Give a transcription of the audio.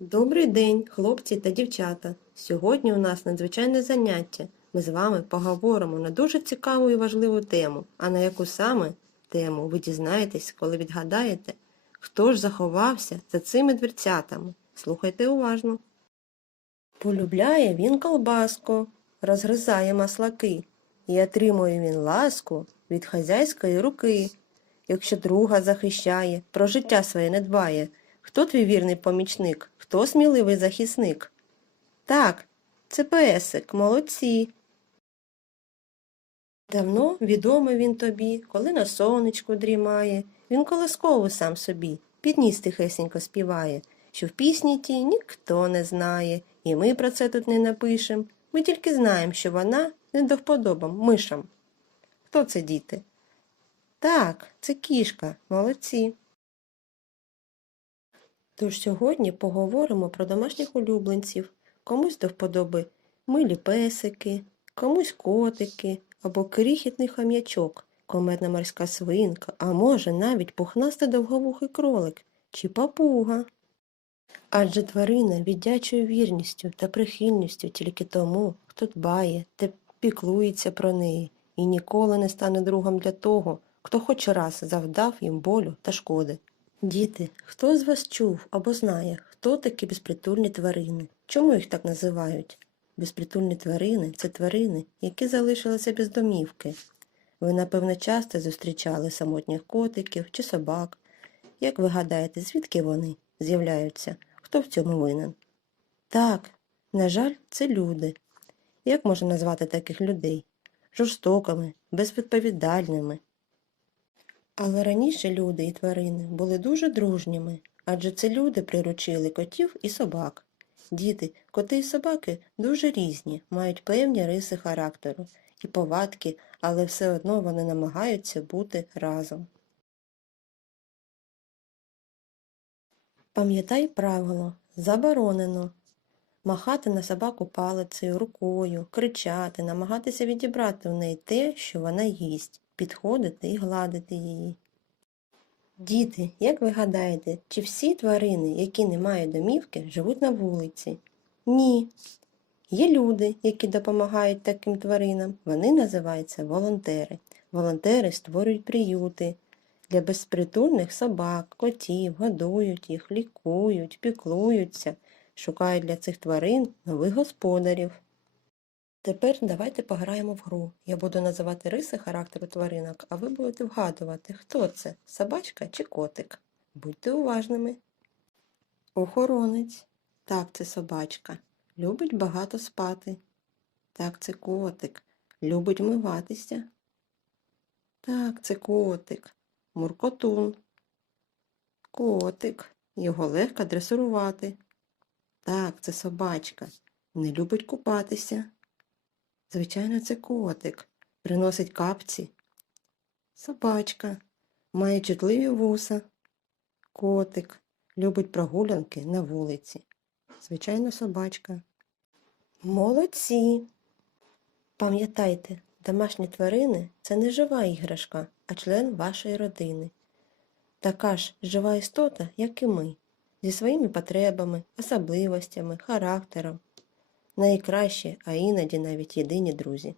Добрий день, хлопці та дівчата. Сьогодні у нас надзвичайне заняття. Ми з вами поговоримо на дуже цікаву і важливу тему. А на яку саме тему ви дізнаєтесь, коли відгадаєте, хто ж заховався за цими дверцятами. Слухайте уважно. Полюбляє він колбаску, розгризає маслаки, і отримує він ласку від хазяйської руки. Якщо друга захищає, про життя своє не дбає, хто твій вірний помічник, хто сміливий захисник? Так, це песик, молодці. Давно відомий він тобі, коли на сонечку дрімає, він колискову сам собі, під ніс тихесенько співає, що в пісні ті ніхто не знає, і ми про це тут не напишем. Ми тільки знаємо, що вона не до вподобам мишам. Хто це, діти? Так, це кішка, молодці. Тож сьогодні поговоримо про домашніх улюбленців. Комусь до вподоби милі песики, комусь котики або крихітний хам'ячок, кометна морська свинка, а може навіть пухнастий довговухий кролик чи папуга. Адже тварина віддячує вірністю та прихильністю тільки тому, хто дбає та піклується про неї і ніколи не стане другом для того, хто хоч раз завдав їм болю та шкоди. Діти, хто з вас чув або знає, хто такі безпритульні тварини? Чому їх так називають? Безпритульні тварини це тварини, які залишилися без домівки. Ви, напевно, часто зустрічали самотніх котиків чи собак. Як ви гадаєте, звідки вони з'являються? Хто в цьому винен? Так, на жаль, це люди. Як можна назвати таких людей? Жорстокими, безвідповідальними. Але раніше люди і тварини були дуже дружніми, адже це люди приручили котів і собак. Діти, коти і собаки дуже різні, мають певні риси характеру і повадки, але все одно вони намагаються бути разом. Пам'ятай правило заборонено махати на собаку палицею, рукою, кричати, намагатися відібрати в неї те, що вона їсть, підходити і гладити її. Діти, як ви гадаєте, чи всі тварини, які не мають домівки, живуть на вулиці? Ні. Є люди, які допомагають таким тваринам. Вони називаються волонтери. Волонтери створюють приюти для безпритульних собак, котів, годують їх, лікують, піклуються, шукають для цих тварин нових господарів. Тепер давайте пограємо в гру. Я буду називати риси характеру тваринок, а ви будете вгадувати, хто це собачка чи котик. Будьте уважними. Охоронець. Так, це собачка. Любить багато спати. Так, це котик. Любить миватися. Так, це котик. Муркотун. Котик. Його легко дресирувати. Так, це собачка. Не любить купатися. Звичайно, це котик. Приносить капці. Собачка. Має чутливі вуса. Котик. Любить прогулянки на вулиці. Звичайно, собачка. Молодці. Пам'ятайте, домашні тварини це не жива іграшка, а член вашої родини. Така ж жива істота, як і ми, зі своїми потребами, особливостями, характером найкращі, а іноді навіть єдині друзі.